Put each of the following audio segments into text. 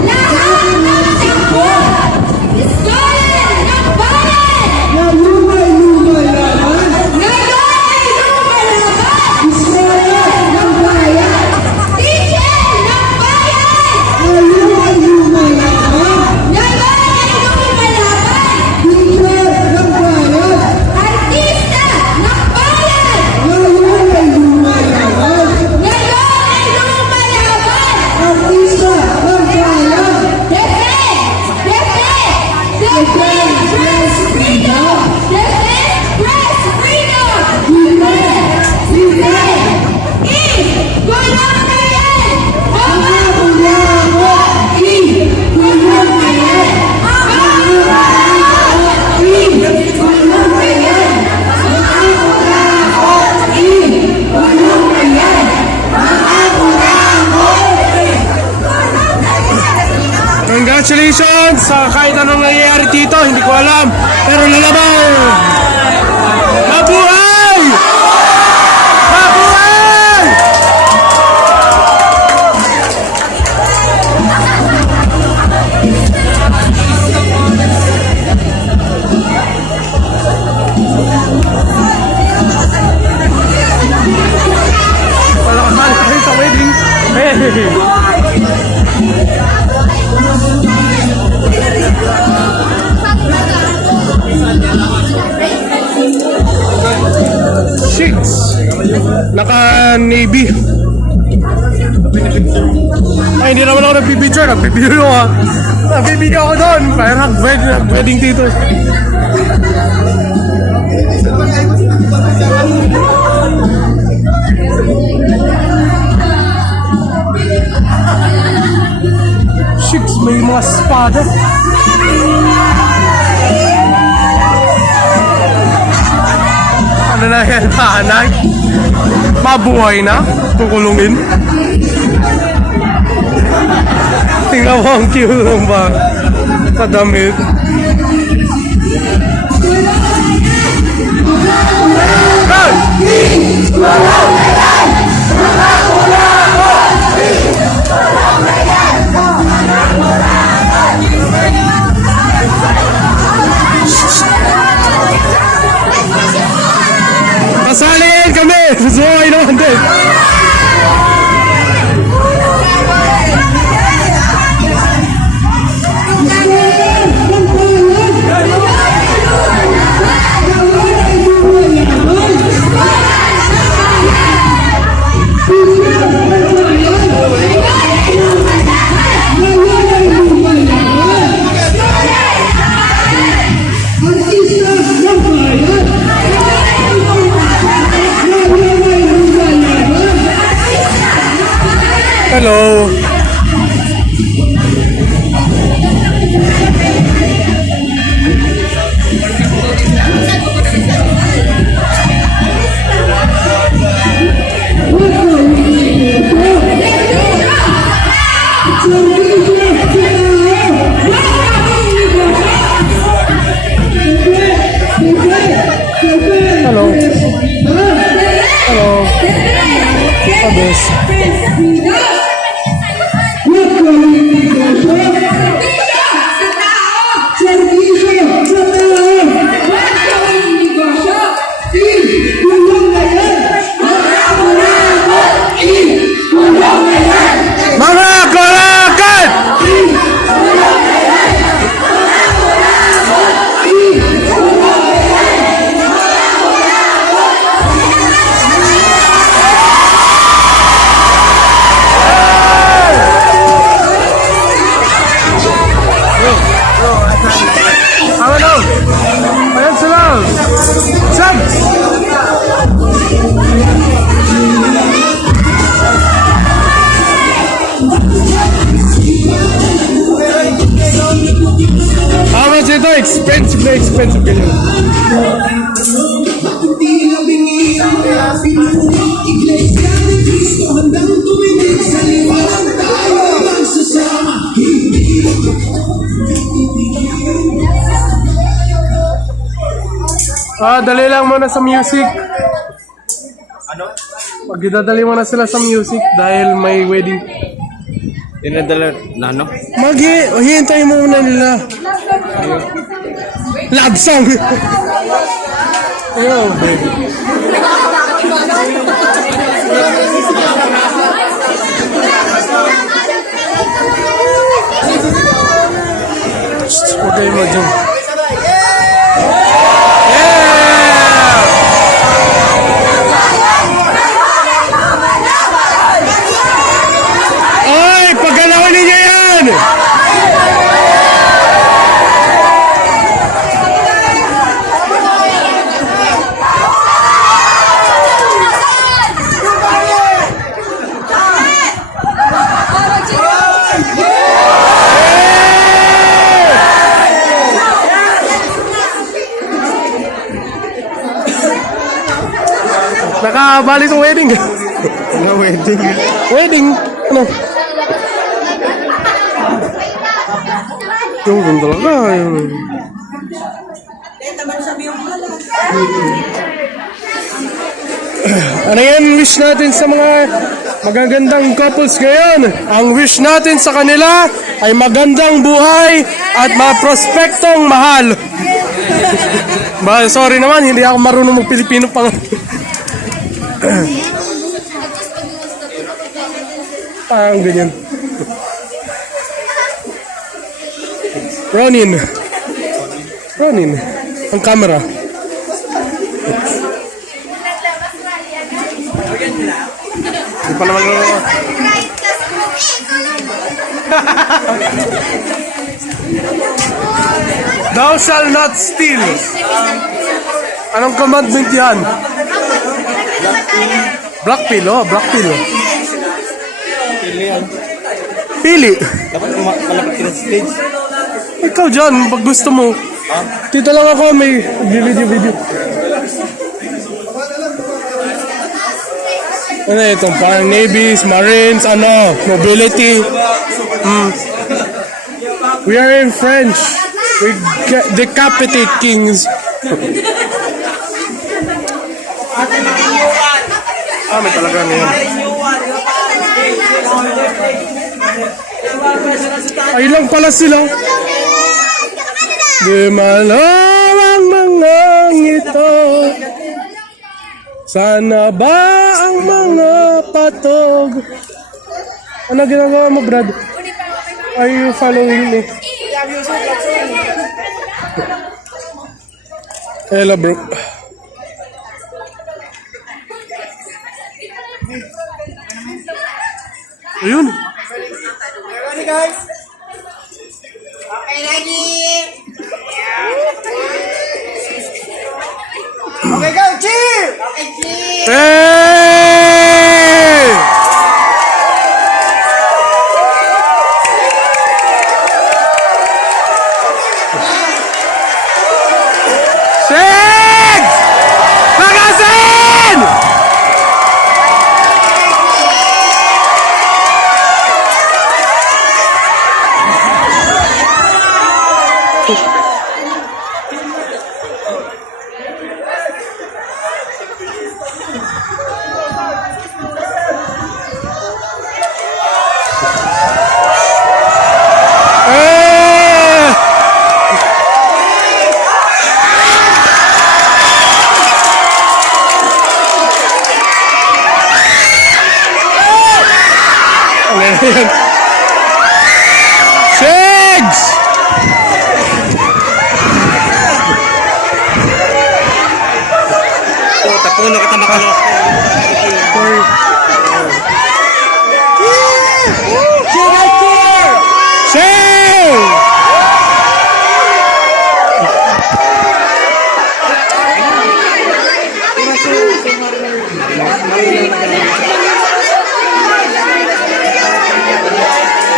Lahat ng sakot! Istorin ng bayan! na lumay-lumayaman, Ngayon ay lumalaban! Israel ng bayan, Teacher ng bayan! na lumay-lumayaman, Ngayon ay lumalaban! teacher ng bayan, Artista ng bayan! na lumay-lumayaman, Ngayon ay lumalaban! artista ng bayan, Defense! Defense! Defense! Press freedom! Defense! Press freedom! Defense! Defense! Gulong na yan! Mga Bulako, gulong na yan! Mga gulong na yan! Gulong na yan! Congratulations sa kahit anong nangyayari dito, hindi ko alam. Pero lalaban! Mabuhay! Mabuhay! Wala ka sali kayo sa wedding. Hey! Six. Naka-navy. Ay, hindi naman ako nagpipicture. Nagpipicture ako. Nagpipicture ako doon. Parang wedding dito. Six. May mga espada. Ano na yan, tahanay? Mabuhay na? Kukulungin? Tingnan mo ang cute ng ba? Kadamit. Hey! Kasaliin kami! Susuway naman din! Hello! Hello! Hello! Pabes. Mga kalakan! Ano? Ayan sila! Sam! How much ito? Expensive na expensive ganyan. Dali lang muna sa music. Ano? Pagdadali mo na sila sa music dahil may wedding. Dinadala na ano? Hihintay mo muna nila. Love song! Yo, baby. Huwag kayo mo dyan. Oy! Pagkalawan ninyo yan! Nakabali sa wedding. Ano wedding? Wedding? Ano? Yung ganda talaga. Yung... Ano yan wish natin sa mga magagandang couples ngayon? Ang wish natin sa kanila ay magandang buhay at maprospektong mahal. Sorry naman, hindi ako marunong mag-Pilipino pang... Parang ganyan. Ronin. Ronin. Ang camera. Hindi pa naman Thou shall not steal. Anong commandment yan? Black pill, oh, black pill. Pili. Dapat malapit ka na sa stage. Ikaw dyan, pag gusto mo. Dito lang ako, may video. Ano itong parang navies, marines, ano, mobility. We are in French. We decapitate kings. May talaga na yan. Ay lang pala sila. Di malaw ang mga ito. Sana ba ang mga patog? Ano ginagawa mo, Brad? Are you following me? Hello, bro. Ayun. Ready guys? Okay, lagi. Okay, go! Cheer! Okay, cheers. Hey! Shig! Magasin! Shigs! Tapuno kita makalok. Shig!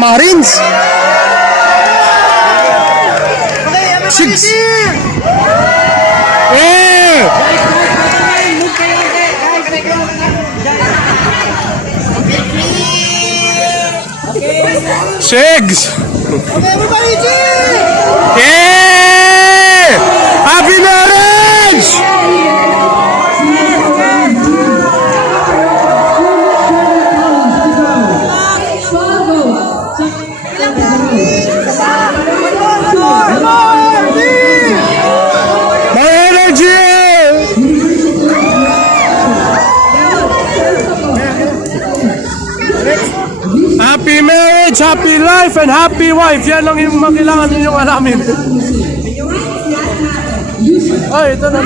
Marines! Shigs! Eh! Shigs! Okay, everybody cheer! Yeah! Happy marriage! Happy marriage, happy life, and happy wife. Yan lang yung mga kailangan ninyong alamin. Ay, ito na.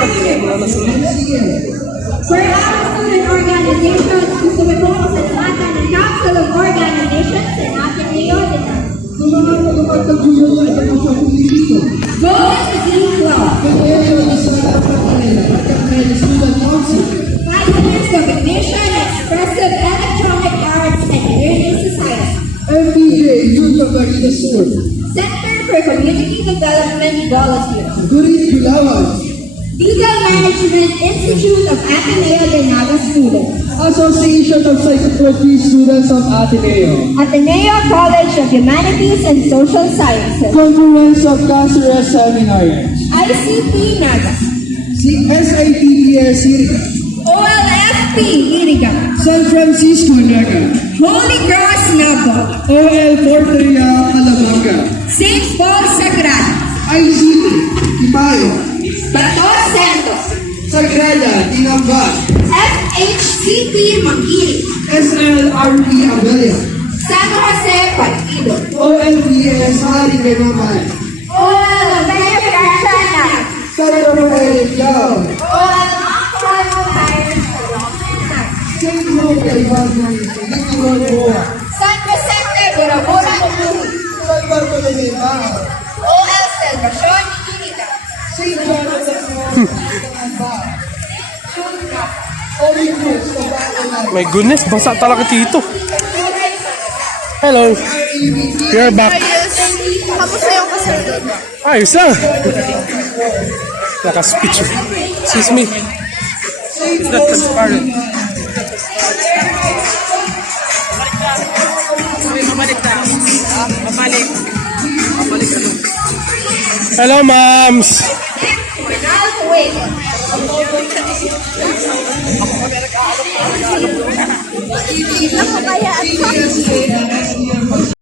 For our student organizations, gusto ko po sa lahat ng Council of Organizations sa Ateneo de Go to Team 12. 5 years recognition, expressive electronic arts, and learning society. MPJ, Youth of Barita Sur. Center for Community Development Volunteers. Gurit Gulawan. Legal Management Institute of Ateneo de Naga Students. Association of Psychotherapy Students of Ateneo. Ateneo College of Humanities and Social Sciences. Confluence of Cáceres Seminary. ICT Naga. SITPS Sirica. OLFP Iriga. San Francisco Naga. Holy Cross Napo. OL Porteria Calabanga. St. Paul Sagrada. ICT Ipayo. Bator Santos. Sagrada Tinamban. FHCP Magili. SLRP Abelia. San Jose Partido. OLPS Hari Benaman. OL Americana. San Rafael Yao. OL Macro Higher St. Luke Evangel. Dictyon Boa. San Vicente Bora San Bartolome Baja. OL Salvacion Unida. St. John of the Holy Cross of Ateneo. My goodness, basa talaga dito. Hello. You're back. Kamusta yung kasunod? Ayos lang. Naka-speech. Excuse me. It's not transparent. Hello, moms. Ronald Wade.